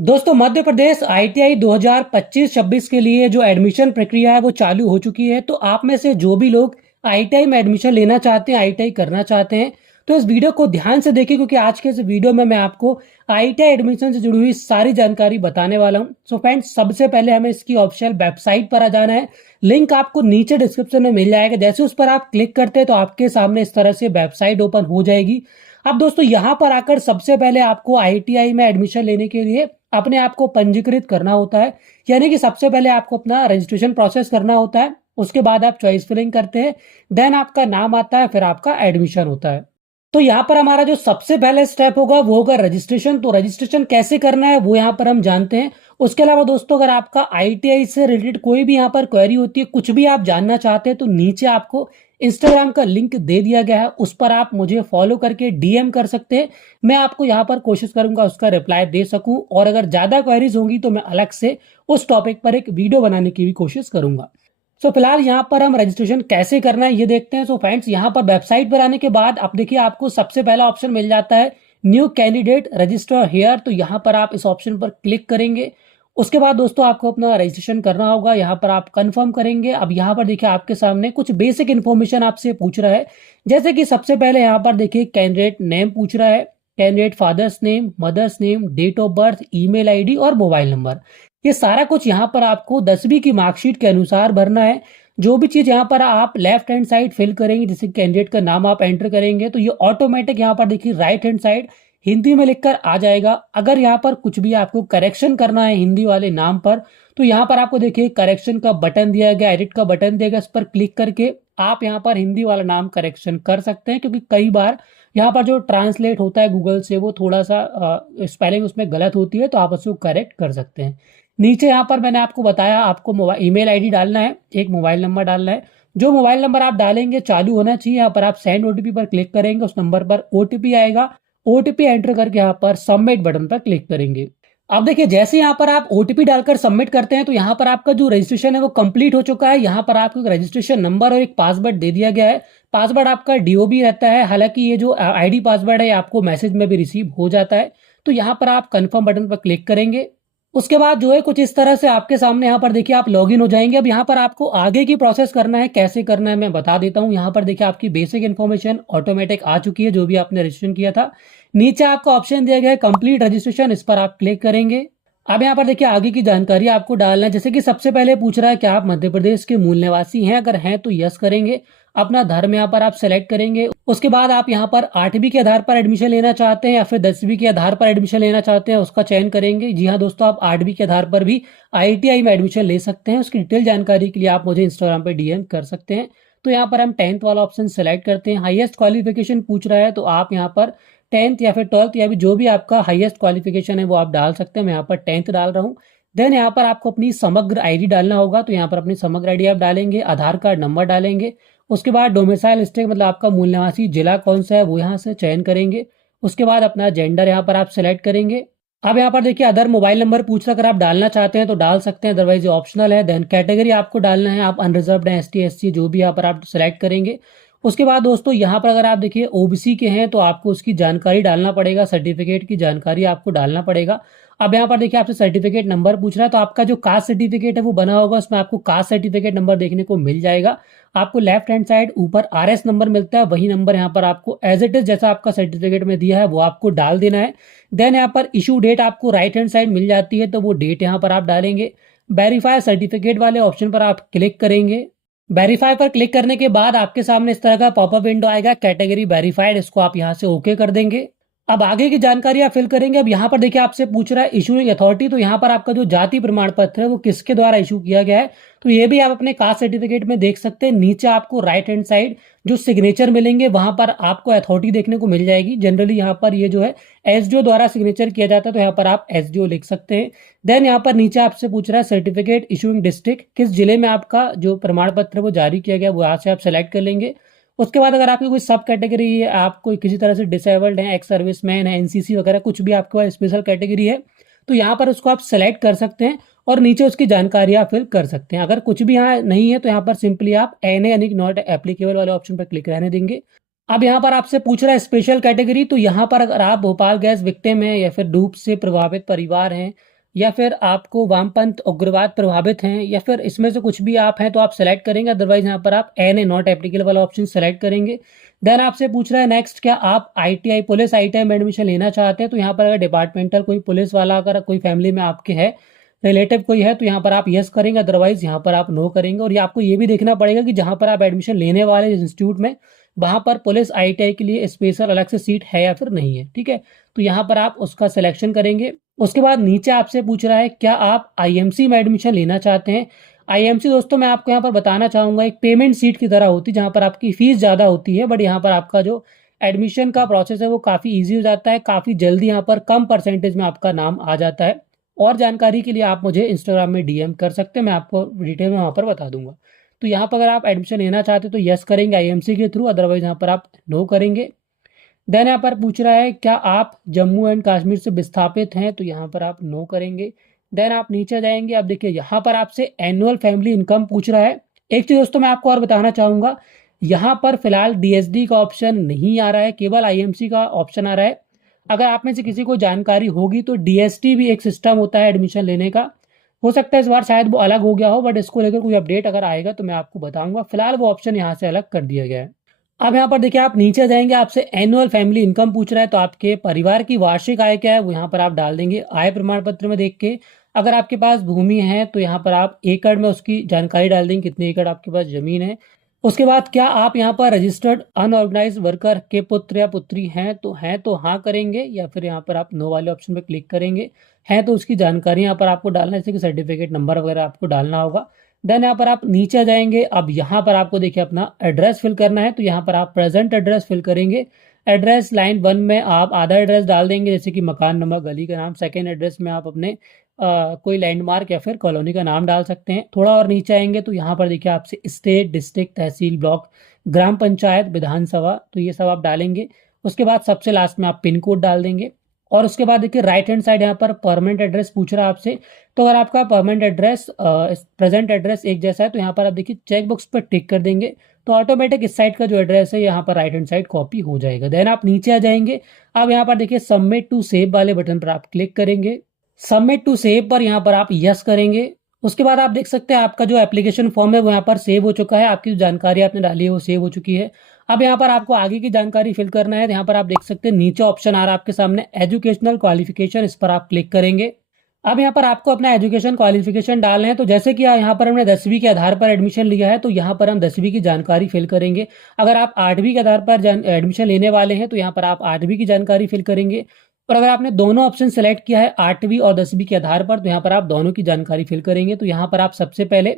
दोस्तों, मध्य प्रदेश आईटीआई 2025-26 के लिए जो एडमिशन प्रक्रिया है वो चालू हो चुकी है। तो आप में से जो भी लोग आईटीआई में एडमिशन लेना चाहते हैं, आईटीआई करना चाहते हैं, तो इस वीडियो को ध्यान से देखिए, क्योंकि आज के इस वीडियो में मैं आपको आईटीआई एडमिशन से जुड़ी हुई सारी जानकारी बताने वाला हूं। सो फ्रेंड्स, सबसे पहले हमें इसकी ऑफिशियल वेबसाइट पर आ जाना है। लिंक आपको नीचे डिस्क्रिप्शन में मिल जाएगा। जैसे उस पर आप क्लिक करते हैं तो आपके सामने इस तरह से वेबसाइट ओपन हो जाएगी। अब दोस्तों, यहाँ पर आकर सबसे पहले आपको आईटीआई में एडमिशन लेने के लिए अपने आप को पंजीकृत करना होता है। यानी कि सबसे पहले आपको अपना रजिस्ट्रेशन प्रोसेस करना होता है। उसके बाद आप चॉइस फिलिंग करते हैं, देन आपका नाम आता है, फिर आपका एडमिशन होता है। तो यहाँ पर हमारा जो सबसे पहले स्टेप होगा वो होगा रजिस्ट्रेशन। तो रजिस्ट्रेशन कैसे करना है वो यहाँ पर हम जानते हैं। उसके अलावा दोस्तों, अगर आपका आईटीआई से रिलेटेड कोई भी यहाँ पर क्वेरी होती है, कुछ भी आप जानना चाहते हैं, तो नीचे आपको इंस्टाग्राम का लिंक दे दिया गया है। उस पर आप मुझे फॉलो करके डीएम कर सकते हैं। मैं आपको यहाँ पर कोशिश करूंगा उसका रिप्लाई दे सकूं, और अगर ज्यादा क्वेरीज होंगी तो मैं अलग से उस टॉपिक पर एक वीडियो बनाने की भी कोशिश करूंगा। सो फिलहाल यहाँ पर हम रजिस्ट्रेशन कैसे करना है ये देखते हैं। सो फ्रेंड्स, यहाँ पर वेबसाइट पर आने के बाद आप देखिए, आपको सबसे पहला ऑप्शन मिल जाता है न्यू कैंडिडेट रजिस्टर हेयर। तो यहाँ पर आप इस ऑप्शन पर क्लिक करेंगे। उसके बाद दोस्तों, आपको अपना रजिस्ट्रेशन करना होगा। यहाँ पर आप कंफर्म करेंगे। अब यहाँ पर देखिए, आपके सामने कुछ बेसिक इन्फॉर्मेशन आपसे पूछ रहा है। जैसे कि सबसे पहले यहाँ पर देखिए, कैंडिडेट नेम पूछ रहा है, candidate father's name, mother's name, date of birth, email ID और मोबाइल नंबर। ये सारा कुछ यहाँ पर आपको 10वीं की मार्कशीट के अनुसार भरना है। जो भी चीज यहाँ पर आप लेफ्ट हैंड साइड फिल करेंगे, जैसे कैंडिडेट का नाम आप एंटर करेंगे, तो ये ऑटोमेटिक यहाँ पर देखिए राइट हैंड साइड हिंदी में लिखकर आ जाएगा। अगर यहाँ पर कुछ भी आपको करेक्शन करना है हिंदी वाले नाम पर, तो यहाँ पर आपको देखिए करेक्शन का बटन दिया गया, एडिट का बटन दिया गया। इस पर क्लिक करके आप यहाँ पर हिंदी वाला नाम करेक्शन कर सकते हैं, क्योंकि कई बार यहाँ पर जो ट्रांसलेट होता है गूगल से, वो थोड़ा सा स्पेलिंग उसमें गलत होती है, तो आप उसको करेक्ट कर सकते हैं। नीचे यहाँ पर मैंने आपको बताया, आपको मोबाइल ईमेल आईडी डालना है, एक मोबाइल नंबर डालना है। जो मोबाइल नंबर आप डालेंगे चालू होना चाहिए। यहाँ पर आप सेंड ओटीपी पर क्लिक करेंगे, उस नंबर पर ओटीपी आएगा। ओटीपी एंटर करके यहाँ पर सबमिट बटन पर क्लिक करेंगे। अब देखिए, जैसे यहाँ पर आप ओटीपी डालकर सबमिट करते हैं, तो यहाँ पर आपका जो रजिस्ट्रेशन है वो कंप्लीट हो चुका है। यहाँ पर आपको एक रजिस्ट्रेशन नंबर और एक पासवर्ड दे दिया गया है। पासवर्ड आपका डीओबी रहता है। हालांकि ये जो आईडी पासवर्ड है आपको मैसेज में भी रिसीव हो जाता है। तो यहाँ पर आप कंफर्म बटन पर क्लिक करेंगे। उसके बाद जो है कुछ इस तरह से आपके सामने यहाँ पर देखिए आप लॉगिन हो जाएंगे। अब यहाँ पर आपको आगे की प्रोसेस करना है, कैसे करना है मैं बता देता हूँ। यहाँ पर देखिए आपकी बेसिक इन्फॉर्मेशन ऑटोमेटिक आ चुकी है, जो भी आपने रजिस्ट्रेशन किया था। नीचे आपको ऑप्शन दिया गया है कंप्लीट रजिस्ट्रेशन, इस पर आप क्लिक करेंगे। अब यहाँ पर देखिए आगे की जानकारी आपको डालना है। जैसे कि सबसे पहले पूछ रहा है कि आप मध्य प्रदेश के मूल निवासी हैं, अगर हैं तो यस करेंगे। अपना धर्म यहाँ पर आप सेलेक्ट करेंगे। उसके बाद आप यहाँ पर 8वीं के आधार पर एडमिशन लेना चाहते हैं या फिर 10वीं के आधार पर एडमिशन लेना चाहते हैं, उसका चयन करेंगे। जी हाँ दोस्तों, आप 8वीं के आधार पर भी आईटीआई में एडमिशन ले सकते हैं। उसकी डिटेल जानकारी के लिए आप मुझे इंस्टाग्राम पर डीएम कर सकते हैं। तो यहाँ पर हम 10th वाला ऑप्शन सेलेक्ट करते हैं। हाईएस्ट क्वालिफिकेशन पूछ रहा है, तो आप यहाँ पर 10th या फिर 12th या भी जो भी आपका हाईएस्ट क्वालिफिकेशन है वो आप डाल सकते हैं। मैं यहाँ पर 10th डाल रहा हूँ। देन यहाँ पर आपको अपनी समग्र आईडी डालना होगा। तो यहाँ पर अपनी समग्र आईडी आप डालेंगे, आधार कार्ड नंबर डालेंगे। उसके बाद डोमिसाइल स्टेट, मतलब आपका मूल निवासी जिला कौन सा है, वो यहाँ से चयन करेंगे। उसके बाद अपना जेंडर यहाँ पर आप सेलेक्ट करेंगे। अब यहाँ पर देखिए अदर मोबाइल नंबर पूछ रहा है, अगर आप डालना चाहते हैं तो डाल सकते हैं, अदरवाइज ये ऑप्शनल है। देन कैटेगरी आपको डालना है, आप अनरिजर्व्ड हैं, एसटी एससी जो भी यहाँ पर आप सेलेक्ट करेंगे। उसके बाद दोस्तों यहाँ पर अगर आप देखिए ओबीसी के हैं तो आपको उसकी जानकारी डालना पड़ेगा, सर्टिफिकेट की जानकारी आपको डालना पड़ेगा। अब यहाँ पर देखिए आपसे सर्टिफिकेट नंबर पूछ रहा है, तो आपका जो कास्ट सर्टिफिकेट है वो बना होगा, उसमें आपको कास्ट सर्टिफिकेट नंबर देखने को मिल जाएगा। आपको लेफ्ट हैंड साइड ऊपर आरएस नंबर मिलता है, वही नंबर यहाँ पर आपको एज इट इज जैसा आपका सर्टिफिकेट में दिया है वो आपको डाल देना है। देन यहाँ पर इशू डेट आपको राइट हैंड साइड मिल जाती है, तो वो डेट यहाँ पर आप डालेंगे। वेरीफाई सर्टिफिकेट वाले ऑप्शन पर आप क्लिक करेंगे। वेरीफाई पर क्लिक करने के बाद आपके सामने इस तरह का पॉपअप विंडो आएगा, कैटेगरी वेरीफाइड, इसको आप यहाँ से ओके कर देंगे। अब आगे की जानकारी आप फिल करेंगे। अब यहाँ पर देखिए आपसे पूछ रहा है इशूइंग अथॉरिटी, तो यहाँ पर आपका जो जाति प्रमाण पत्र है वो किसके द्वारा इशू किया गया है, तो ये भी आप अपने कास्ट सर्टिफिकेट में देख सकते हैं। नीचे आपको राइट हैंड साइड जो सिग्नेचर मिलेंगे वहां पर आपको अथॉरिटी देखने को मिल जाएगी। जनरली यहाँ पर ये जो है एसडीओ द्वारा सिग्नेचर किया जाता है, तो यहाँ पर आप एसडीओ लिख सकते हैं। देन यहाँ पर नीचे आपसे पूछ रहा है सर्टिफिकेट इशूइंग डिस्ट्रिक्ट, किस जिले में आपका जो प्रमाण पत्र वो जारी किया गया, वो यहाँ से आप सेलेक्ट कर लेंगे। उसके बाद अगर आपकी कोई सब कैटेगरी है, आप कोई किसी तरह से डिसेबल्ड है, एक्स सर्विसमैन है, एनसीसी वगैरह कुछ भी आपके पास स्पेशल कैटेगरी है, तो यहाँ पर उसको आप सेलेक्ट कर सकते हैं और नीचे उसकी जानकारी आप फिल कर सकते हैं। अगर कुछ भी यहाँ नहीं है तो यहाँ पर सिंपली आप एनए यानी नॉट एप्लीकेबल वाले ऑप्शन पर क्लिक रहने देंगे। अब यहाँ पर आपसे पूछ रहा है स्पेशल कैटेगरी, तो यहाँ पर अगर आप भोपाल गैस विक्टिम हैं या फिर डूब से प्रभावित परिवार हैं या फिर आपको वामपंथ उग्रवाद प्रभावित हैं या फिर इसमें से कुछ भी आप हैं तो आप सेलेक्ट करेंगे, अदरवाइज यहाँ पर आप एन ए नॉट एप्लीकेबल वाला ऑप्शन सेलेक्ट करेंगे। देन आपसे पूछ रहा है नेक्स्ट, क्या आप आईटीआई पुलिस आईटीआई में एडमिशन लेना चाहते हैं, तो यहाँ पर अगर डिपार्टमेंटल कोई पुलिस वाला अगर कोई फैमिली में आपके है, रिलेटिव कोई है, तो यहाँ पर आप यस करेंगे, अदरवाइज यहाँ पर आप नो करेंगे। और ये आपको ये भी देखना पड़ेगा कि जहाँ पर आप एडमिशन लेने वाले इंस्टीट्यूट में वहां पर पुलिस आईटीआई के लिए स्पेशल अलग से सीट है या फिर नहीं है, ठीक है। तो यहाँ पर आप उसका सिलेक्शन करेंगे। उसके बाद नीचे आपसे पूछ रहा है क्या आप आईएमसी में एडमिशन लेना चाहते हैं। आईएमसी दोस्तों मैं आपको यहाँ पर बताना चाहूंगा एक पेमेंट सीट की तरह होती है, जहाँ पर आपकी फीस ज़्यादा होती है, बट यहाँ पर आपका जो एडमिशन का प्रोसेस है वो काफ़ी ईजी हो जाता है, काफ़ी जल्दी यहाँ पर कम परसेंटेज में आपका नाम आ जाता है। और जानकारी के लिए आप मुझे इंस्टाग्राम में डीएम कर सकते हैं, मैं आपको डिटेल में वहाँ पर बता दूंगा। तो यहाँ पर अगर आप एडमिशन लेना चाहते हो तो यस करेंगे आईएमसी के थ्रू, अदरवाइज यहाँ पर आप नो करेंगे। देन यहाँ पर पूछ रहा है क्या आप जम्मू एंड कश्मीर से विस्थापित हैं, तो यहाँ पर आप नो करेंगे। देन आप नीचे जाएंगे, अब देखिए यहाँ पर आपसे एनुअल फैमिली इनकम पूछ रहा है। एक चीज़ दोस्तों मैं आपको और बताना चाहूँगा, यहाँ पर फिलहाल डीएसडी का ऑप्शन नहीं आ रहा है, केवल आईएमसी का ऑप्शन आ रहा है। अगर आप में से किसी को जानकारी होगी तो डीएसटी भी एक सिस्टम होता है एडमिशन लेने का, हो सकता है इस बार शायद वो अलग हो गया हो, बट इसको लेकर कोई अपडेट अगर आएगा तो मैं आपको बताऊंगा। फिलहाल वो ऑप्शन यहाँ से अलग कर दिया गया है। अब यहाँ पर देखिए आप नीचे जाएंगे, आपसे एनुअल फैमिली इनकम पूछ रहा है, तो आपके परिवार की वार्षिक आय क्या है वो यहाँ पर आप डाल देंगे आय प्रमाण पत्र में देख के। अगर आपके पास भूमि है तो यहाँ पर आप एकड़ में उसकी जानकारी डाल देंगे, कितने एकड़ आपके पास जमीन है। उसके बाद क्या आप यहाँ पर रजिस्टर्ड अनऑर्गेनाइज वर्कर के पुत्र या पुत्री हैं, तो हैं तो हाँ करेंगे, या फिर यहाँ पर आप नो वाले ऑप्शन पर क्लिक करेंगे। हैं तो उसकी जानकारी यहाँ पर आपको डालना है, जैसे कि सर्टिफिकेट नंबर वगैरह आपको डालना होगा। देन यहाँ पर आप नीचे जाएंगे, अब यहाँ पर आपको देखिए अपना एड्रेस फिल करना है, तो यहाँ पर आप प्रेजेंट एड्रेस फिल करेंगे। एड्रेस लाइन 1 में आप आधा एड्रेस डाल देंगे, जैसे कि मकान नंबर, गली का नाम। सेकेंड एड्रेस में आप अपने कोई लैंडमार्क या फिर कॉलोनी का नाम डाल सकते हैं। थोड़ा और नीचे आएंगे तो यहाँ पर देखिए आपसे स्टेट, डिस्ट्रिक्ट, तहसील, ब्लॉक, ग्राम पंचायत, विधानसभा, तो ये सब आप डालेंगे। उसके बाद सबसे लास्ट में आप पिन कोड डाल देंगे। और उसके बाद देखिए राइट हैंड साइड यहाँ पर परमानेंट एड्रेस पूछ रहा है आपसे, तो अगर आपका परमानेंट एड्रेस प्रेजेंट एड्रेस एक जैसा है तो यहाँ पर आप देखिए चेक बॉक्स पर टिक कर देंगे, तो ऑटोमेटिक इस साइड का जो एड्रेस है यहाँ पर राइट हैंड साइड कॉपी हो जाएगा। देन आप नीचे आ जाएंगे, अब यहाँ पर देखिए सबमिट टू सेव वाले बटन पर आप क्लिक करेंगे। सबमिट टू सेव पर यहाँ पर आप यस करेंगे। उसके बाद आप देख सकते हैं आपका जो एप्लीकेशन फॉर्म है वो यहाँ पर सेव हो चुका है, आपकी जो जानकारी आपने डाली है वो सेव हो चुकी है। अब यहाँ पर आपको आगे की जानकारी फिल करना है, यहाँ पर आप देख सकते हैं नीचे ऑप्शन आ रहा है आपके सामने एजुकेशनल क्वालिफिकेशन, इस पर आप क्लिक करेंगे। अब यहाँ पर आपको अपना एजुकेशन क्वालिफिकेशन डालना है, तो जैसे कि यहाँ पर हमने 10वीं के आधार पर एडमिशन लिया है तो यहाँ पर हम 10वीं की जानकारी फिल करेंगे। अगर आप 8वीं के आधार पर एडमिशन लेने वाले हैं तो यहाँ पर आप 8वीं की जानकारी फिल करेंगे। और अगर आपने दोनों ऑप्शन सेलेक्ट किया है 8वीं और 10वीं के आधार पर, तो यहाँ पर आप दोनों की जानकारी फिल करेंगे। तो यहाँ पर आप सबसे पहले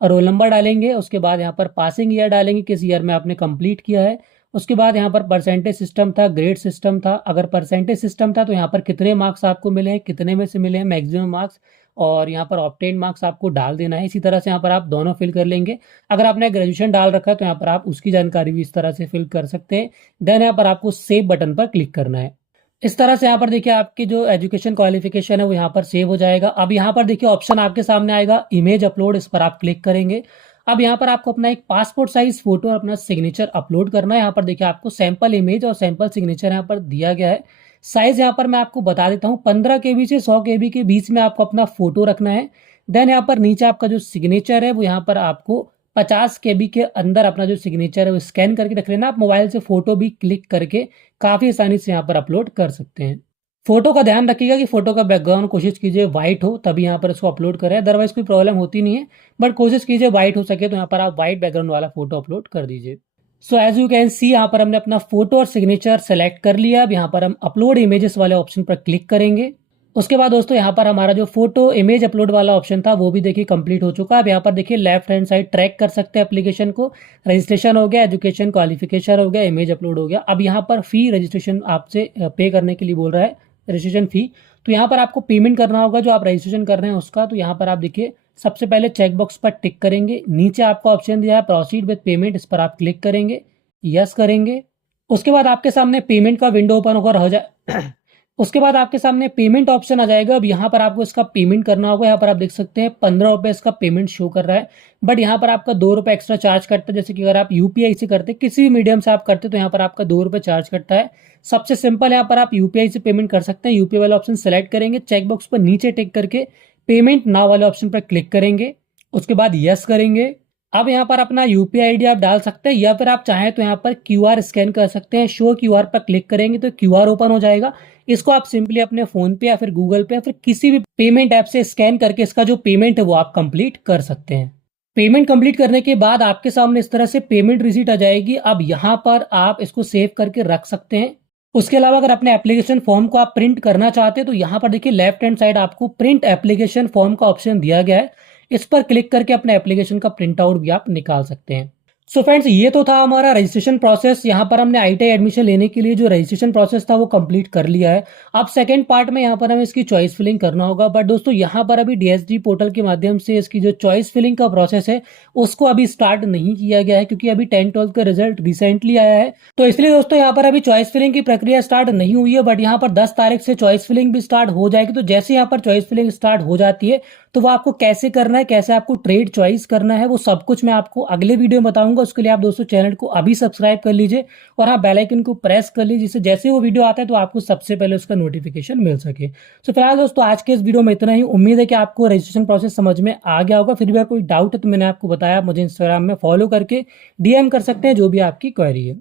रोल नंबर डालेंगे, उसके बाद यहाँ पर पासिंग ईयर डालेंगे, किस ईयर में आपने कंप्लीट किया है। उसके बाद यहाँ पर परसेंटेज सिस्टम था, ग्रेड सिस्टम था। अगर परसेंटेज सिस्टम था तो यहाँ पर कितने मार्क्स आपको मिले हैं, कितने में से मिले हैं मैक्सिमम मार्क्स, और यहाँ पर ऑब्टेन मार्क्स आपको डाल देना है। इसी तरह से यहाँ पर आप दोनों फिल कर लेंगे। अगर आपने ग्रेजुएशन डाल रखा है तो यहाँ पर आप उसकी जानकारी भी इस तरह से फिल कर सकते हैं। देन यहाँ पर आपको सेव बटन पर क्लिक करना है। इस तरह से यहाँ पर देखिए आपकी जो एजुकेशन क्वालिफिकेशन है वो यहाँ पर सेव हो जाएगा। अब यहाँ पर देखिए ऑप्शन आपके सामने आएगा इमेज अपलोड, इस पर आप क्लिक करेंगे। अब यहाँ पर आपको अपना एक पासपोर्ट साइज फोटो और अपना सिग्नेचर अपलोड करना है। यहाँ पर देखिए आपको सैंपल इमेज और सैंपल सिग्नेचर यहाँ पर दिया गया है। साइज यहाँ पर मैं आपको बता देता हूँ, 15 KB से 100 KB के बीच में आपको अपना फोटो रखना है। देन यहाँ पर नीचे आपका जो सिग्नेचर है वो यहाँ पर आपको 50 KB के अंदर अपना जो सिग्नेचर है वो स्कैन करके रख लेना। आप मोबाइल से फोटो भी क्लिक करके काफी आसानी से यहाँ पर अपलोड कर सकते हैं। फोटो का ध्यान रखिएगा कि फोटो का बैकग्राउंड कोशिश कीजिए व्हाइट हो, तभी यहाँ पर इसको अपलोड करें, अदरवाइज कोई प्रॉब्लम होती नहीं है, बट कोशिश कीजिए व्हाइट हो सके तो यहाँ पर आप व्हाइट बैकग्राउंड वाला फोटो अपलोड कर दीजिए। So as you can see यहाँ पर हमने अपना फोटो और सिग्नेचर सेलेक्ट कर लिया। अब यहाँ पर हम अपलोड इमेजेस वाले ऑप्शन पर क्लिक करेंगे। उसके बाद दोस्तों यहाँ पर हमारा जो फोटो इमेज अपलोड वाला ऑप्शन था वो भी देखिए कंप्लीट हो चुका है। अब यहाँ पर देखिए लेफ्ट हैंड साइड ट्रैक कर सकते हैं एप्लीकेशन को। रजिस्ट्रेशन हो गया, एजुकेशन क्वालिफिकेशन हो गया, इमेज अपलोड हो गया। अब यहाँ पर फी रजिस्ट्रेशन आपसे पे करने के लिए बोल रहा है, रजिस्ट्रेशन फी। तो यहाँ पर आपको पेमेंट करना होगा जो आप रजिस्ट्रेशन कर रहे हैं उसका। तो यहाँ पर आप देखिए सबसे पहले चेकबॉक्स पर टिक करेंगे, नीचे आपको ऑप्शन दिया है प्रोसीड विद पेमेंट, इस पर आप क्लिक करेंगे, यस करेंगे। उसके बाद आपके सामने पेमेंट का विंडो ओपन होकर हो जाए उसके बाद आपके सामने पेमेंट ऑप्शन आ जाएगा। अब यहाँ पर आपको इसका पेमेंट करना होगा। यहाँ पर आप देख सकते हैं 15 रुपये इसका पेमेंट शो कर रहा है, बट यहाँ पर आपका 2 रुपये एक्स्ट्रा चार्ज कटता है। जैसे कि अगर आप यूपीआई से करते, किसी भी मीडियम से आप करते, तो यहाँ पर आपका 2 रुपये चार्ज कटता है। सबसे सिंपल, यहाँ पर आप यूपीआई से पेमेंट कर सकते हैं। यूपीआई वाला ऑप्शन सेलेक्ट करेंगे, चेकबॉक्स पर नीचे टिक करके पेमेंट नाउ वाले ऑप्शन पर क्लिक करेंगे, उसके बाद यस करेंगे। अब यहाँ पर अपना यूपीआई आईडी आप डाल सकते हैं, या फिर आप चाहें तो यहाँ पर क्यूआर स्कैन कर सकते हैं। शो क्यूआर पर क्लिक करेंगे तो क्यूआर ओपन हो जाएगा। इसको आप सिंपली अपने फोन पे या फिर गूगल पे या फिर किसी भी पेमेंट ऐप से स्कैन करके इसका जो पेमेंट है वो आप कंप्लीट कर सकते हैं। पेमेंट कंप्लीट करने के बाद आपके सामने इस तरह से पेमेंट रिसीट आ जाएगी। अब यहाँ पर आप इसको सेव करके रख सकते हैं। उसके अलावा अगर अपने एप्लीकेशन फॉर्म को आप प्रिंट करना चाहते हैं तो यहाँ पर देखिए लेफ्ट हैंड साइड आपको प्रिंट एप्लीकेशन फॉर्म का ऑप्शन दिया गया है। इस पर क्लिक करके अपने एप्लीकेशन का प्रिंट आउट भी आप निकाल सकते हैं। सो फ्रेंड्स, ये तो था हमारा रजिस्ट्रेशन प्रोसेस। यहाँ पर हमने आईटीआई एडमिशन लेने के लिए जो रजिस्ट्रेशन प्रोसेस था वो कंप्लीट कर लिया है। अब सेकंड पार्ट में यहाँ पर हमें इसकी चॉइस फिलिंग करना होगा। बट दोस्तों, यहाँ पर अभी डीएसडी पोर्टल के माध्यम से इसकी जो चॉइस फिलिंग का प्रोसेस है उसको अभी स्टार्ट नहीं किया गया है, क्योंकि अभी 10th-12th का रिजल्ट रिसेंटली आया है। तो इसलिए दोस्तों यहाँ पर अभी चॉइस फिलिंग की प्रक्रिया स्टार्ट नहीं हुई है, बट यहाँ पर 10 तारीख से चॉइस फिलिंग भी स्टार्ट हो जाएगी। तो जैसे यहाँ पर चॉइस फिलिंग स्टार्ट हो जाती है तो वो आपको कैसे करना है, कैसे आपको ट्रेड चॉइस करना है, वो सब कुछ मैं आपको अगले वीडियो में बताऊंगा। उसके लिए आप दोस्तों चैनल को अभी सब्सक्राइब कर लीजिए और हाँ, बेल आइकन को प्रेस कर लीजिए, जिससे जैसे वो वीडियो आता है तो आपको सबसे पहले उसका नोटिफिकेशन मिल सके। तो फिलहाल दोस्तों, आज के इस वीडियो में इतना ही। उम्मीद है कि आपको रजिस्ट्रेशन प्रोसेस समझ में आ गया होगा। फिर भी अगर कोई डाउट है तो मैंने आपको बताया, मुझे इंस्टाग्राम में फॉलो करके डीएम कर सकते हैं जो भी आपकी क्वेरी है।